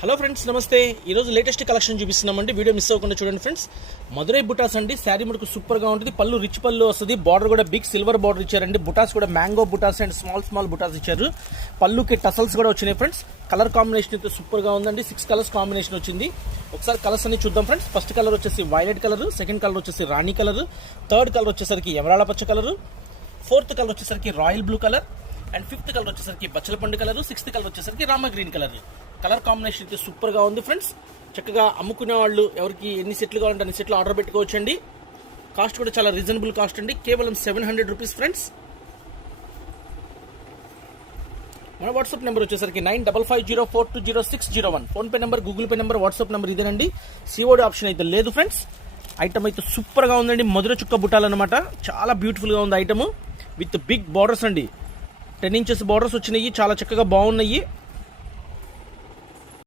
Hello friends, నమస్తే. ఈరోజు latest collection చూపిస్తున్నామండి. Video miss అవ్వకుండా చూడండి ఫ్రెండ్స్. మధురై బుటాస్ అండి. శారీ మనకు సూపర్గా ఉంటుంది. పళ్ళు రిచ్ పళ్ళు వస్తుంది. బార్డర్ కూడా బిగ్ సిల్వర్ బార్డర్ ఇచ్చారండి. బుటాస్ కూడా మ్యాంగో బుటాస్ అండ్ స్మాల్ బుటాస్ ఇచ్చారు. పళ్ళుకి టసల్స్ కూడా వచ్చినాయి ఫ్రెండ్స్. కలర్ కాంబినేషన్ అయితే సూపర్గా ఉందండి. 6 కలర్స్ కాంబినేషన్ వచ్చింది. ఒకసారి కలర్స్ అన్ని చూద్దాం ఫ్రెండ్స్. ఫస్ట్ కలర్ వచ్చేసి వైలెట్ కలర్, సెకండ్ కలర్ వచ్చేసి రాణి కలర్, థర్డ్ కలర్ వచ్చేసరికి ఎమరాళ్ళ పచ్చ కలర్, ఫోర్త్ కలర్ వచ్చేసరికి royal blue colour and fifth colour వచ్చేసరికి బచ్చలపండు కలర్, సిక్స్త్ కలర్ వచ్చేసరికి Rama green colour. Colour combination అయితే సూపర్ గా ఉంది ఫ్రెండ్స్. చక్కగా అమ్ముకునే వాళ్ళు ఎవరికి ఎన్ని సెట్లు కావాలంటే అన్ని సెట్లు ఆర్డర్ పెట్టుకోవచ్చండి. కాస్ట్ కూడా చాలా రీజనబుల్ కాస్ట్ అండి. కేవలం 700 రూపీస్ ఫ్రెండ్స్. మన వాట్సాప్ నెంబర్ వచ్చేసరికి 9550420601. Phone pay number, Google pay number, WhatsApp number ఇదేనండి. సిఓడి ఆప్షన్ అయితే లేదు ఫ్రెండ్స్. ఐటమ్ అయితే సూపర్ గా ఉందండి. మధుర చుక్క బుట్టాలు అనమాట. చాలా బ్యూటిఫుల్ గా ఉంది ఐటమ్ విత్ బిగ్ బార్డర్స్ అండి. 10 ఇంచెస్ బార్డర్స్ వచ్చినాయి. చాలా చక్కగా బాగున్నాయి.